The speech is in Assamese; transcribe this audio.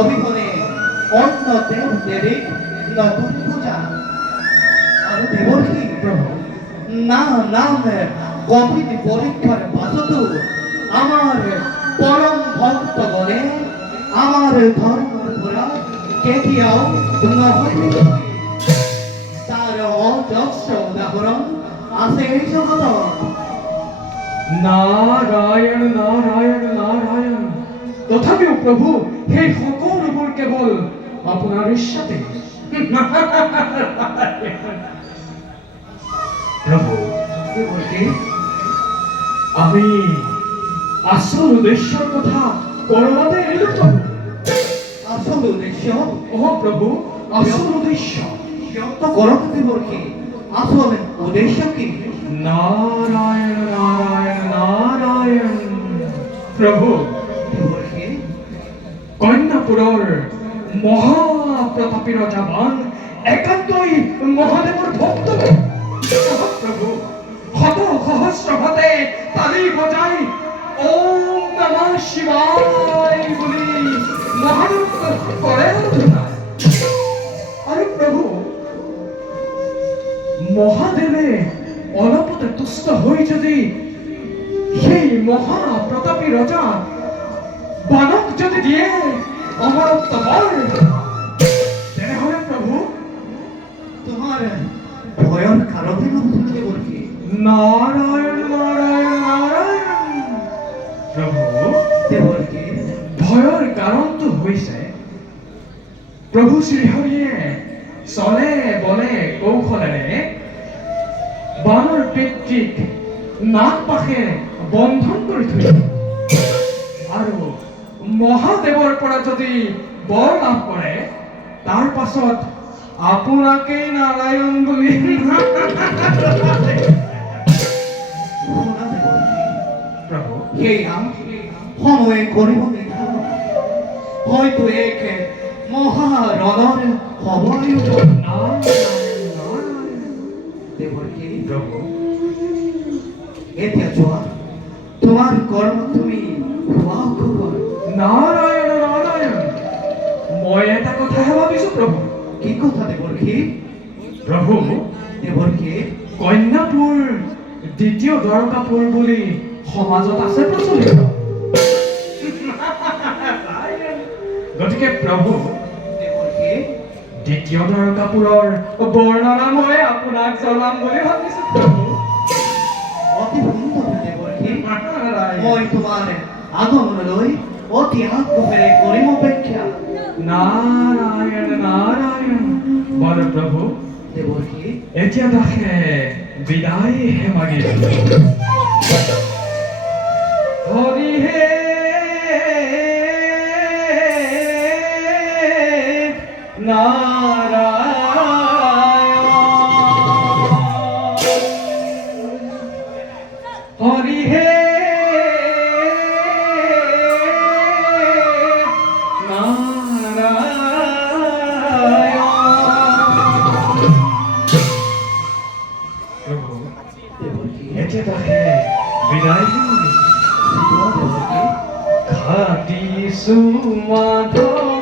অবিহনে অন্য দেব দেবীক নকৰি পূজা আৰু দেৱৰ্ষি প্ৰভু নাম কঠিন পৰীক্ষাৰ পাছতো আমাৰ পৰম ভক্তগণে আমাৰ ধৰ্মেৰ পৰা কেতিয়াও নহয় তাৰ অজস্ৰ উদাহৰণ আছে এই জগত। নাৰায়ণ নাৰায়ণ নাৰায়ণ। তথাপিও প্ৰভু সেই সকলোবোৰ কেৱল আপোনাৰ ইচ্ছাতে। প্ৰভু আমি আসল উদ্দেশ্যৰ কথা কৰবাতে এৰিলো প্ৰভু। আসল উদ্দেশ্য প্ৰভু আসল উদ্দেশ্য ব্যক্ত কৰতে দেবৰ্ষি আসল উদ্দেশ্য কি? নাৰায়ণ নাৰায়ণ নাৰায়ণ। প্ৰভু দেবৰ্ষি কন্যাপুৰৰ মহাপ্ৰতাপী ৰজাবান একান্তই মহাদেৱৰ ভক্ত। প্ৰভু শত সহস্ৰ ভাৱে তালি বজাই ওম নমঃ শিৱায় বুলি মহাদেৱক কৰে আৰু প্ৰভু মহাদেৱে অলপতে তুষ্ট হৈ যদি সেই মহাপ্ৰতাপী ৰজা বানক যদি দিয়ে অমৰত্ব বৰ, তেনেহলে প্ৰভু তোমাৰ ভয়ৰ কাৰণে নহয় দেবৰ্ষি। নাৰায়ণ নাৰায়ণ নাৰায়ণ। প্ৰভু দেবৰ্ষি ভয়ৰ কাৰণটো হৈছে প্ৰভু শ্ৰীহৰিয়ে চলে বলে কৌশলেৰে বানৰ পিতৃক নাক পাশে বন্ধন কৰি থৈছে আৰু মহাদেৱৰ পৰা যদি বৰ লাভ কৰে তাৰ পাছত আপোনাকেই নাৰায়ণ বুলি প্ৰভু সেয়া সময়ে কৰিব নিধান হয়তো এক মহাৰণৰ সময় নাৰায়ণ নাৰায়ণ। দেবৰ্ষি প্ৰভু এতিয়া যোৱা তোমাৰ কৰ্ম তুমি হোৱা খবৰ। নাৰায়ণ নাৰায়ণ। মই এটা কথাহে ভাবিছো প্ৰভু। কি কথা দেবৰ্ষি? প্ৰভু দেবৰ্ষি কন্যাপুৰ দ্বিতীয় দ্বাৰকাপুৰ বুলি সমাজত আছে প্ৰচলিত। গতিকে প্ৰভু দেবৰ্ষি দ্বিতীয় দ্বাৰকাপুৰৰ বৰ্ণনা মই আপোনাক জনাম বুলি ভাবিছো প্ৰভু। অতি সুন্দৰ দেবৰ্ষি মই তোমাৰ আগমনলৈ অতি আগ্ৰহেৰে কৰিম অপেক্ষা। নাৰায়ণ নাৰায়ণ। বৰ প্ৰভু দেবৰ্ষি এতিয়া দাসে বিদায়হে মাগিছো। হৰি হে নাৰায়ণ হৰি হে এতিয়া তাকে বিদায় ঘাটিছো মাধৱ